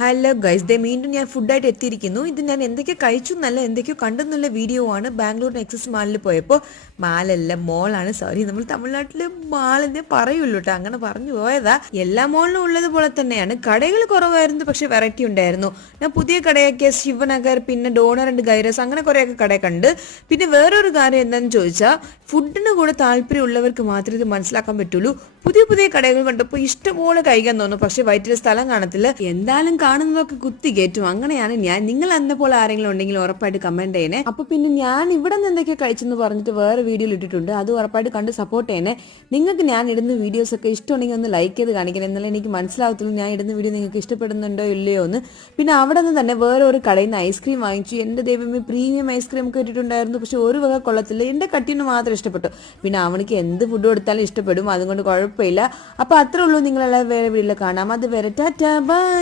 Hello guys, ദേ വീണ്ടും ഞാൻ ഫുഡായിട്ട് എത്തിയിരിക്കുന്നു. ഇത് ഞാൻ എന്തൊക്കെയോ കഴിച്ചു എന്നല്ല, എന്തൊക്കെയോ കണ്ടെന്നുള്ള വീഡിയോ ആണ്. ബാംഗ്ലൂർ നെക്സസ് മാളിൽ പോയപ്പോൾ, മാലല്ല മോളാണ്, സോറി, നമ്മൾ തമിഴ്നാട്ടിൽ മാളെന്നേ പറയുള്ളൂ കേട്ടോ, അങ്ങനെ പറഞ്ഞു പോയതാ. എല്ലാ മോളിലും ഉള്ളതുപോലെ തന്നെയാണ്. കടകൾ കുറവായിരുന്നു, പക്ഷെ വെറൈറ്റി ഉണ്ടായിരുന്നു. ഞാൻ പുതിയ കടയൊക്കെ ശിവനഗർ, പിന്നെ ഡോണർ ആൻഡ് ഗൈറസ്, അങ്ങനെ കുറേയൊക്കെ കട കണ്ട്. പിന്നെ വേറൊരു കാര്യം എന്താണെന്ന് ചോദിച്ചാൽ, ഫുഡിന് കൂടെ താല്പര്യമുള്ളവർക്ക് മാത്രമേ ഇത് മനസ്സിലാക്കാൻ പറ്റുള്ളൂ. പുതിയ പുതിയ കടകൾ കണ്ടപ്പോൾ ഇഷ്ടംപോലെ കഴിക്കാൻ തോന്നും, പക്ഷെ വയറ്റിൽ സ്ഥലം കാണത്തില്ല. എന്തായാലും കാണുന്നതൊക്കെ കുത്തി കയറ്റും. അങ്ങനെയാണ് ഞാൻ. നിങ്ങൾ എന്നെ പോലെ ആരെങ്കിലും ഉണ്ടെങ്കിൽ ഉറപ്പായിട്ട് കമന്റ് ചെയ്യണേ. അപ്പൊ പിന്നെ ഞാൻ ഇവിടെ നിന്ന് എന്തൊക്കെയോ കഴിച്ചെന്ന് പറഞ്ഞിട്ട് വേറെ വീഡിയോയിൽ ഇട്ടിട്ടുണ്ട്, അത് ഉറപ്പായിട്ട് കണ്ട് സപ്പോർട്ട് ചെയ്യണേ. നിങ്ങൾക്ക് ഞാൻ ഇടുന്ന വീഡിയോസ് ഒക്കെ ഇഷ്ടമുണ്ടെങ്കിൽ ഒന്ന് ലൈക്ക് ചെയ്ത് കാണിക്കണം, എന്നാലും എനിക്ക് മനസ്സിലാവത്തുള്ളൂ ഞാൻ ഇടുന്ന വീഡിയോ നിങ്ങൾക്ക് ഇഷ്ടപ്പെടുന്നുണ്ടോ ഇല്ലയോ എന്ന്. പിന്നെ അവിടെ നിന്ന് തന്നെ വേറെ ഒരു കടയിൽ നിന്ന് ഐസ്ക്രീം വാങ്ങിച്ചു. എൻ്റെ ദൈവമേ, പ്രീമിയം ഐസ്ക്രീം ഒക്കെ ഇട്ടിട്ടുണ്ടായിരുന്നു, പക്ഷെ ഒരു വക കൊള്ളത്തില്ല. എൻ്റെ കട്ടിന് മാത്രം ഇഷ്ടപ്പെട്ടു. പിന്നെ അവനക്ക് എന്ത് ഫുഡ് കൊടുത്താലും ഇഷ്ടപ്പെടും, അതുകൊണ്ട് കുഴപ്പമില്ല. അപ്പൊ അത്രേ ഉള്ളൂ. നിങ്ങളെല്ലാം വേറെ വീഡിയോയിൽ കാണാം. അത് വരെ ടാറ്റാ ബൈ.